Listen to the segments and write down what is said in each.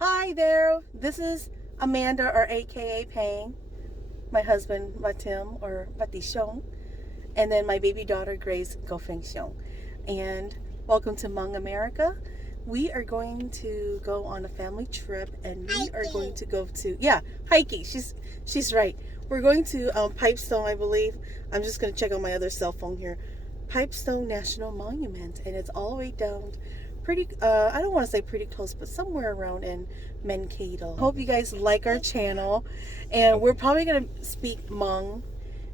Hi there. This is Amanda, or AKA Pang. My husband, Matim, or Matishong. And then my baby daughter, Grace Gofengxiong. And welcome to Hmong America. We are going to go on a family trip, and we are going to go to hiking. She's right. We're going to Pipestone, I believe. I'm just going to check on my other cell phone here. Pipestone National Monument, and it's all the way down pretty I don't want to say pretty close, but somewhere around in Mankato. Hope you guys like our channel, and we're probably going to speak Hmong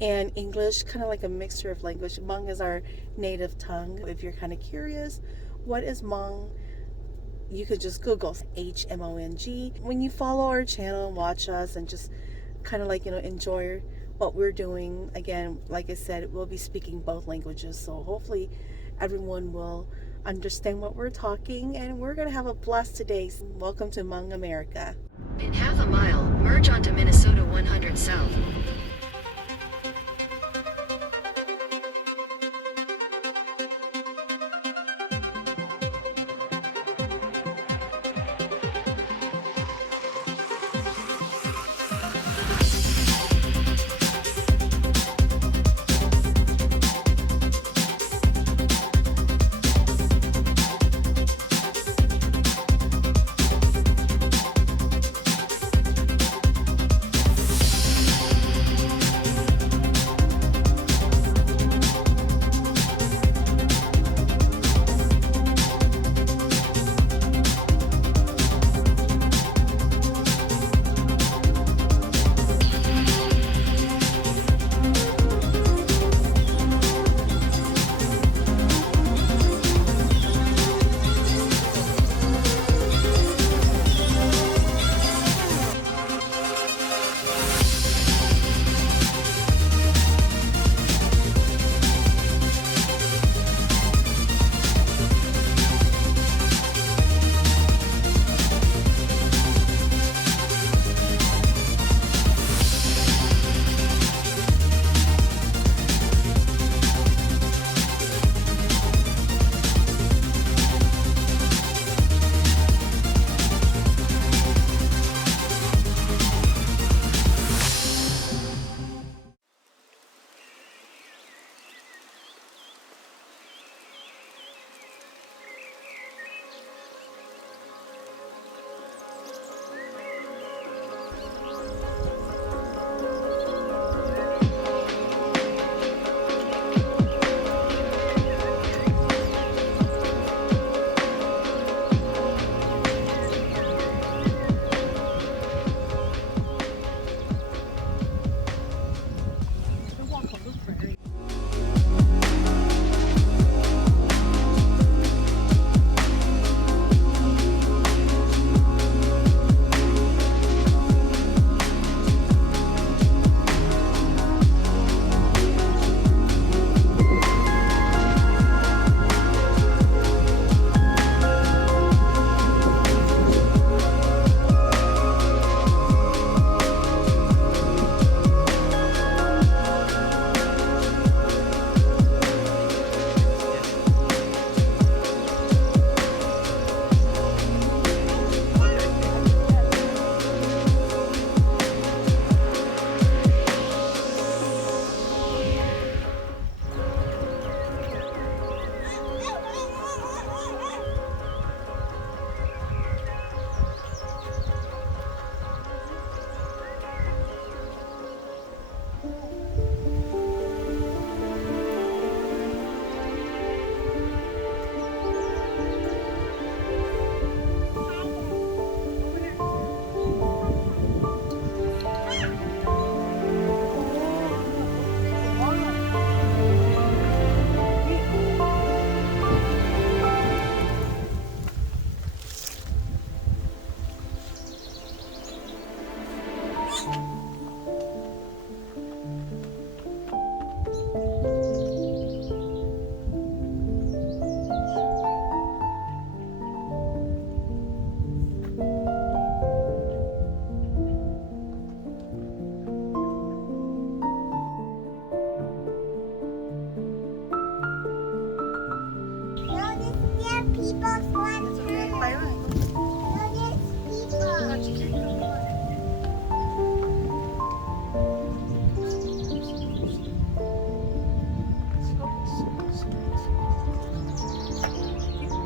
and English, kind of like a mixture of language. Hmong is our native tongue. If you're kind of curious what is Hmong, you could just Google HMONG. When you follow our channel and watch us and just kind of enjoy what we're doing, again, like I said, we'll be speaking both languages, so hopefully everyone will understand what we're talking, and we're gonna have a blast today. Welcome to Hmong America. In half a mile, merge onto Minnesota 100 South.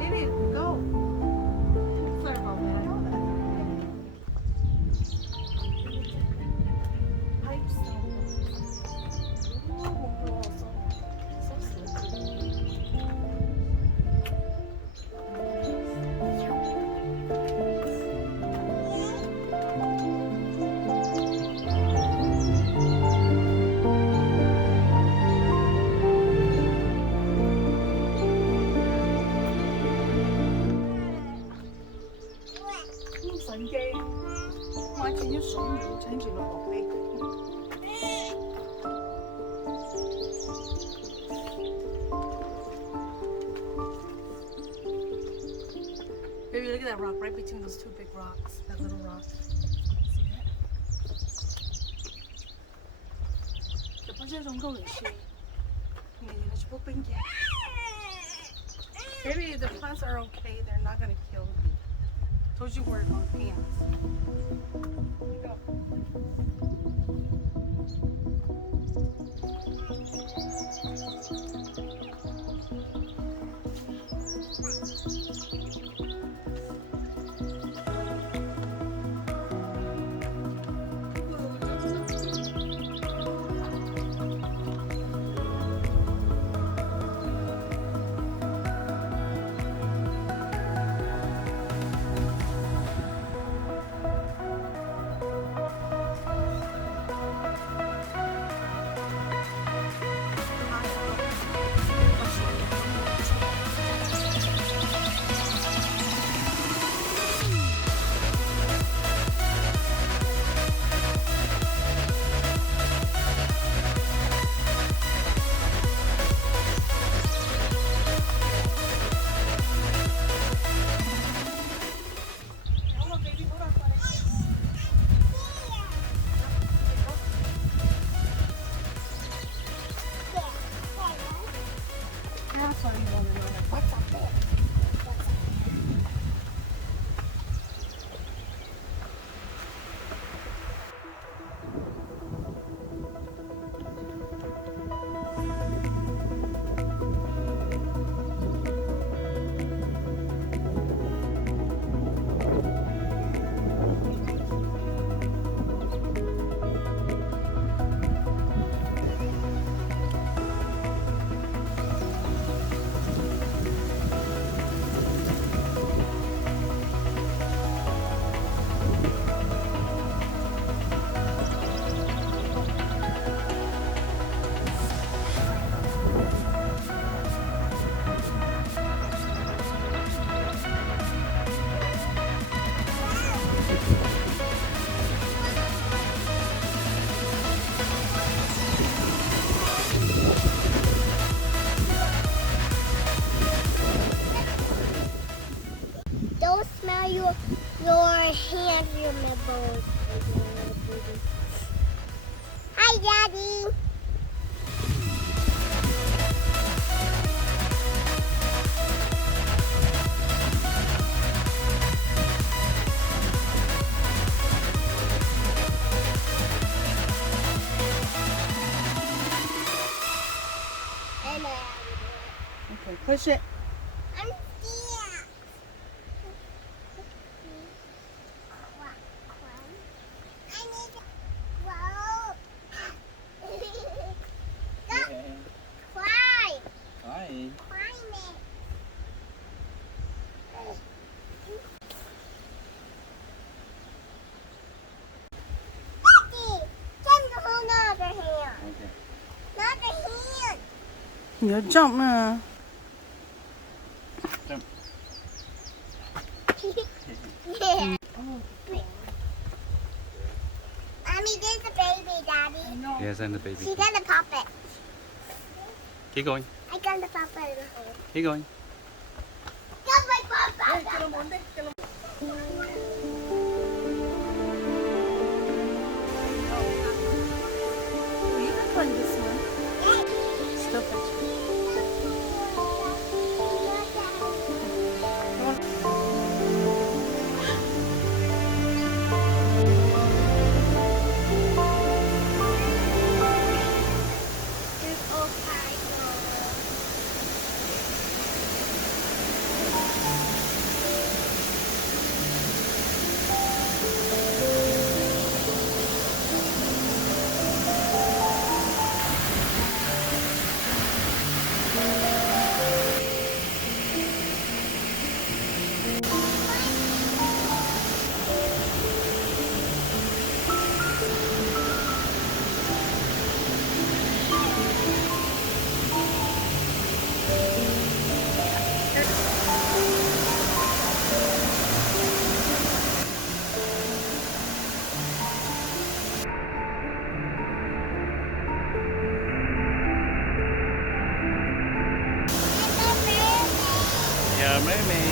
Baby, go. Sorry about that. I know that. Pipes. Oh, so slippery. Baby, look at that rock right between those two big rocks. That little rock. See that? 小螃蟹融够很细，你全部冰起来。Baby, the plants are okay. They're not gonna kill you. Told you wear long pants. Here you go. Don't smell your hands, your nipples. Hi, Daddy. And Okay, push it. I'm scared. I need to whoa. Go. Climb. Hi. Climb it. Daddy, get the whole other hand. Okay. Another hand. 你要 jump 呢？ Jump. Yeah. Mommy, there's a baby, Daddy. Yes, I'm the baby. She's gonna pop it. Keep going. I gonna pop it in her hand. Keep going. Come my papa. You can climb this one. Still push. a mermaid.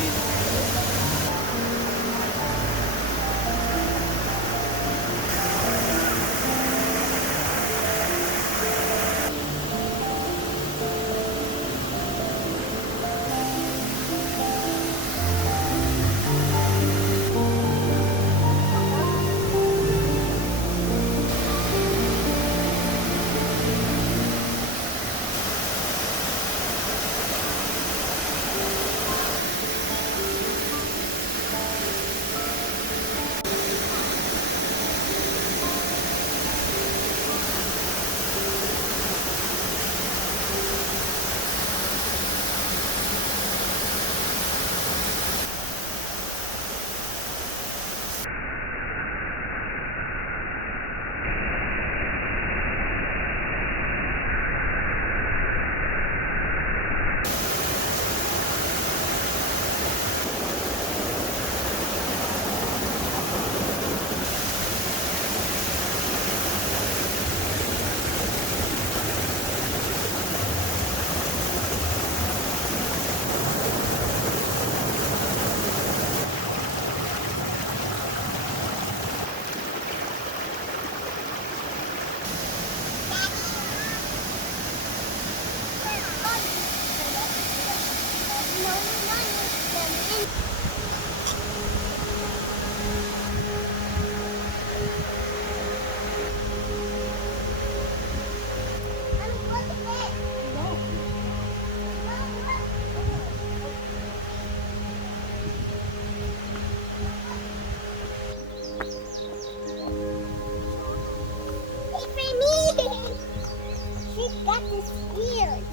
She's got this ears.